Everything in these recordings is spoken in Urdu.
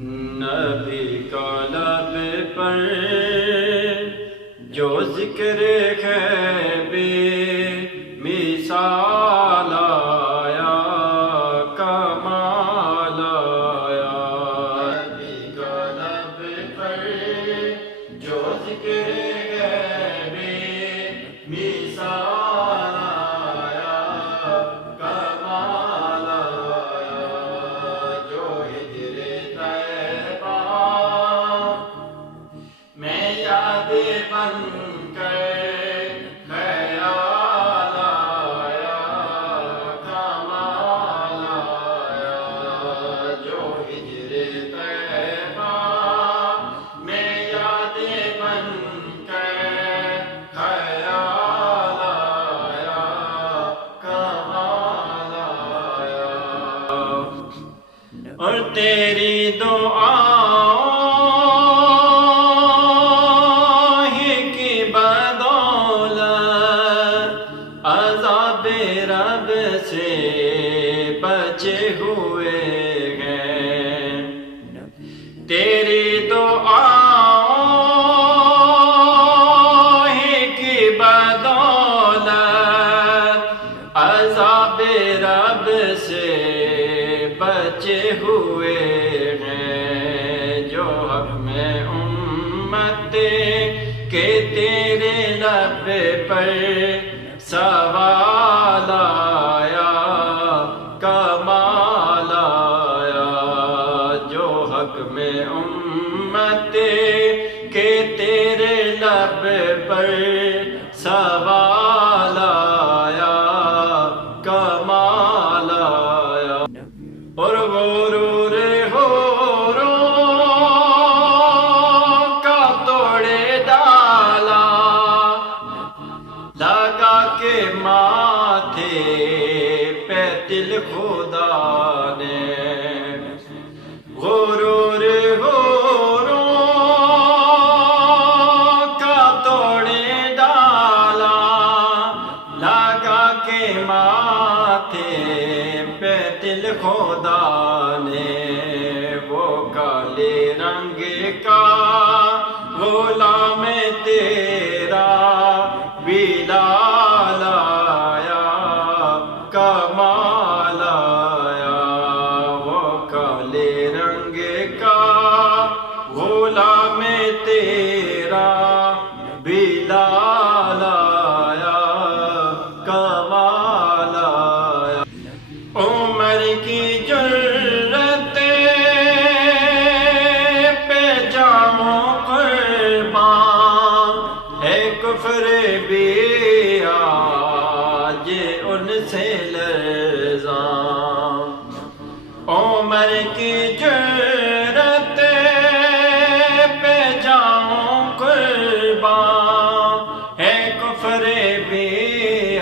نبی کا لب پر جو ذکر غیبی مثال آیا، کمال آیا۔ نبی کا لب پر جو ذکر غیبی مثال آیا، کمال آیا۔ جو ہجر طیبہ میں یاد بن کر خیال آیا، کمال آیا۔ جو ہجر طیبہ میں یاد بن کر خیال آیا، کمال آیا۔ اور تیری دعاؤں کی بدولت عذاب رب سے بچے ہوئے ہیں۔ تیری دعاؤں کی بدولت عذاب رب سے بچے ہوئے ہیں۔ جو حق میں امت کے تیرے لب پر سوال آیا، کمال آیا۔ جو حق میں امت کے تیرے لب پر سوال آیا، کمال آیا۔ اور غرور غوروں کا توڑے ڈالا، لگا کے ماتھے پہ دل خدا نے۔ غرور غوروں کا توڑے ڈالا، لگا کے ماتھے پہ دل خدا نے۔ وہ کالے رنگ کا غلام تیرا بلال آیا، کمال آیا۔ وہ کالے رنگ کا غلام تیرا بلال آیا، کمال آیا۔ عمر کی جرت پہ جاؤں قربان، ہے کفر بھی آج ان سے لرزاں۔ عمر کی جرت پہ جاؤں قربان، ہے کفر بھی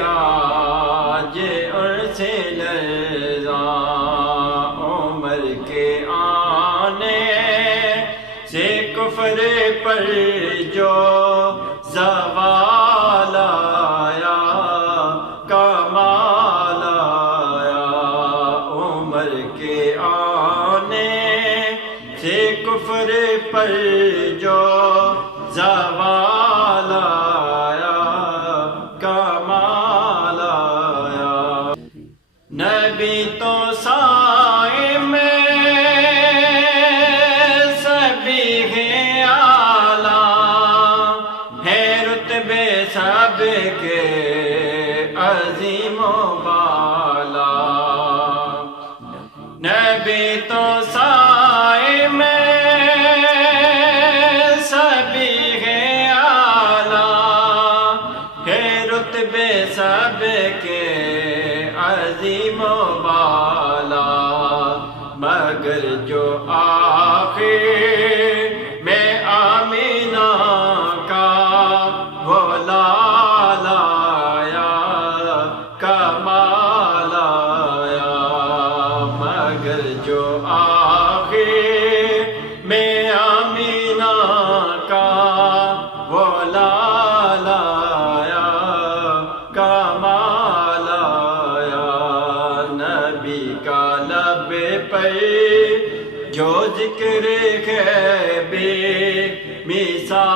آج ان سے لرزاں۔ عمر کے آنے سے کفر پر جو زوال آیا، کمال آیا۔ عمر کے آنے سے کفر پر جو زوال آیا، کمال آیا۔ نبی تو سائے میں سبھی ہے اعلیٰ، ہے رتبے سب کے عظیم و بالا۔ نبی تو سائے میں سبھی ہے اعلیٰ، ہے رتبے سب کے عظیم و بالا۔ مگر جو آخر میں آمینہ کا وہ لال آیا، کمال آیا۔ مگر جو آخر میں آمینہ کا وہ لال آیا، کمال آیا۔ نبی کا لب پر جو ذکر ہے بے مثال